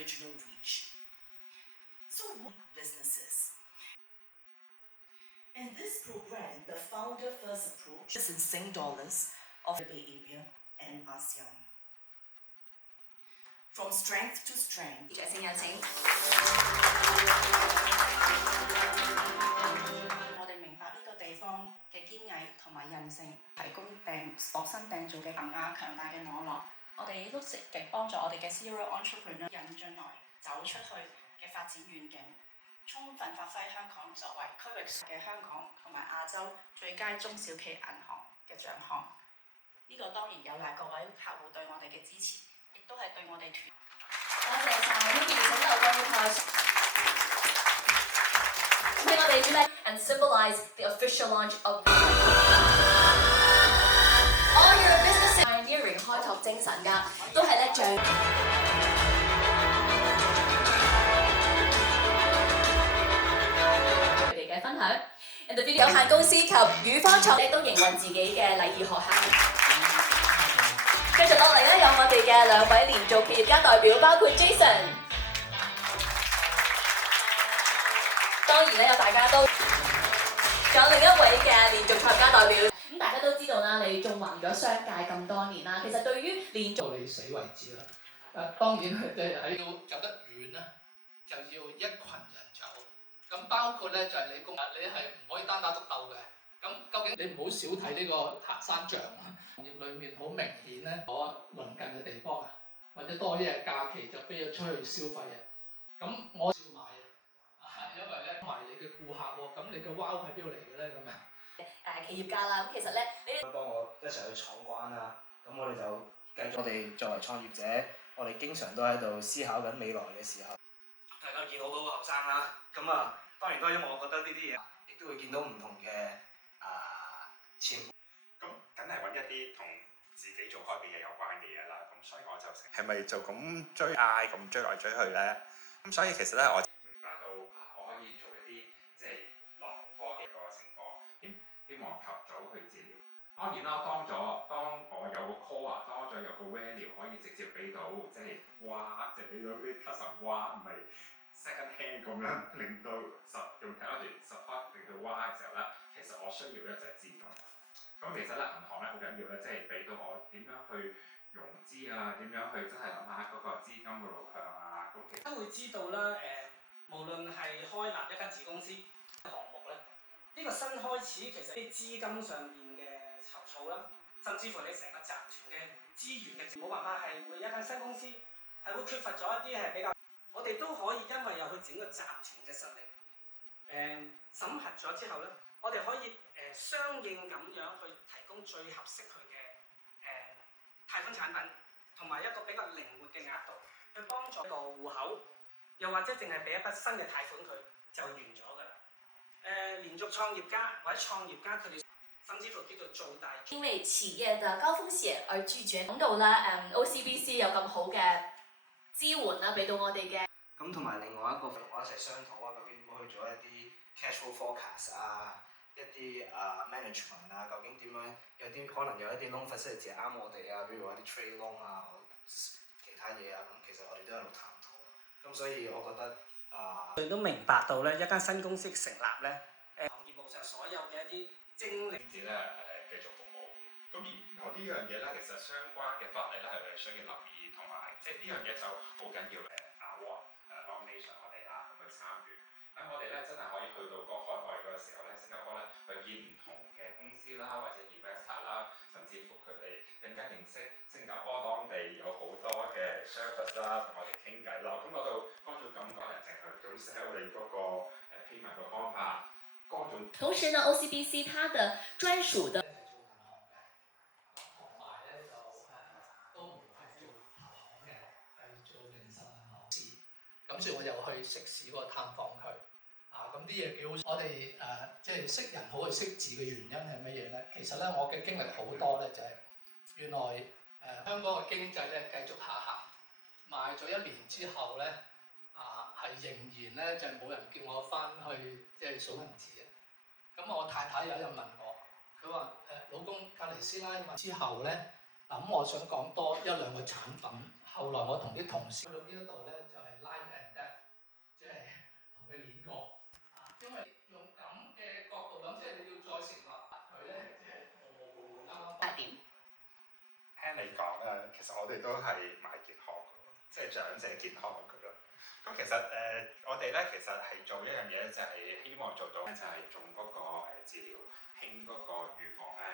original reach. So what businesses? In this program, the founder first approach is in Sing dollars of the Bay Area and ASEAN. From strength to strength. 掌聲有請。我哋明白呢個地方嘅堅毅同埋韌性，提供量身訂造嘅強大嘅網絡。我哋亦都積極幫助我哋嘅 Serial Entrepreneur 引進來走出去嘅發展願景，充分發揮香港作為區域嘅香港同埋亞洲最佳中小企銀行嘅獎項。呢個當然有賴各位客戶對我哋嘅支持，亦都係對我哋團。多謝晒 Vicky 請留過台。請我哋主禮 and symbolize the official launch of all your business pioneering 開拓精神㗎，都係咧像佢哋嘅分享。有限公司及乳坊創亦都營運自己嘅禮儀學校。繼續落嚟咧，有我哋嘅兩位連續企業家代表，包括 Jason。當然咧，有大家都，仲有另一位嘅連續創業家代表。咁大家都知道啦，你縱橫咗商界咁多年啦，其實對於連續到你死為止啦。當然係要走得遠啦，就要一群人走。咁包括咧就係你係唔可以單打獨鬥嘅。咁究竟你唔好少睇呢個行山杖啊！行業裏面好明顯咧，我鄰近嘅地方啊，或者多一日假期就飛咗出去消費啊。咁我少買啊，因為咧埋你嘅顧客喎，咁你嘅 wow 喺邊度嚟嘅咧咁啊？企業家啦，咁其實咧你幫我一齊去闖關啦。咁我哋就繼續，我哋作為創業者，我哋經常都喺度思考緊未來嘅時候。大家見好多個後生啦，咁啊當然都係因為我覺得呢啲嘢，亦都會見到唔同嘅前輩。咁梗係揾一啲同自己做開嘅嘢有關嘅嘢啦。咁所以我就係咪就咁追 I 咁追來追去咧？咁所以其實咧，我明白到我可以做一啲即係落科技個情況，希望及早去治療。當然啦，當我有個 core 多咗有個 value 可以直接俾到，即係哇，即係俾到啲 customer 哇，唔係 second hand 咁樣，令到用 technology support 令到哇嘅時候咧，其實我需要咧就係資金。咁其實咧，銀行咧好緊要咧，即係俾到我點樣去融資啊，點樣去真係諗下嗰個資金嘅路向啊。咁其實都會知道啦，無論係開立一間子公司項目咧，呢個新開始其實啲資金上面嘅籌措啦，甚至乎你成個集團嘅資源嘅冇辦法係會一間新公司係會缺乏咗一啲係比較，我哋都可以因為有佢整個集團嘅實力，審核咗之後咧，我哋可以相應咁樣去提供最合適佢嘅貸款產品，同埋一個比較靈活嘅額度，去幫助個戶口，又或者淨係俾一筆新嘅貸款佢就完咗㗎啦。連續創業家或者創業家佢哋甚至乎叫做做大。因為企業嘅高風險而拒絕講到啦，OCBC 有咁好嘅支援啦，俾到我哋嘅。咁同埋另外一個同我一齊商討啊，究竟點樣去做一啲 cash flow forecast 啊，一啲management 啊，究竟點樣有啲可能有一啲 loan facility 啱我哋啊，比如話啲 trade loan 啊，其他嘢啊，咁其實我哋都喺度探討。咁所以我覺得佢都明白到咧，一間新公司成立咧，行業務上所有嘅一啲精力。先至咧繼續服務。咁然後呢樣嘢咧，其實相關嘅法例咧係需要留意，同埋即係呢樣嘢就好緊要嘅。nomination 我哋咁去參與。咁我哋咧真係可以去到個海外嗰個時候咧，新加坡咧去見唔同嘅公司啦，或者 investor 啦，甚至乎佢哋更加認識新加坡當地有好多嘅 service 啦，同我哋傾偈啦。咁我就幫咗咁多人淨係去 sell 你嗰個payment 嘅方法，同時呢 ，OCBC 它的專屬的。咁所以我又去食肆嗰個探訪佢，咁啲嘢幾好。我哋即係識人好去識字嘅原因係乜嘢咧？其實咧，我嘅經歷好多咧，就係原來香港嘅經濟咧繼續下行，賣咗1年之後咧，係仍然咧就冇人叫我翻去即係數銀紙嘅。咁我太太有一日問我，佢話老公隔離師奶問之後咧，咁我想講多1兩個產品。後來我同啲同事去到呢一度咧，就係嘅練過因為用咁嘅角度諗，即係你要再成立佢咧，即係我啱啱點？聽你講咧，其實我哋都係賣健康嘅，即係長者健康嘅咯。咁其實我哋咧其實係做一樣嘢，就係希望做到就係用嗰個治療，興嗰個預防咧。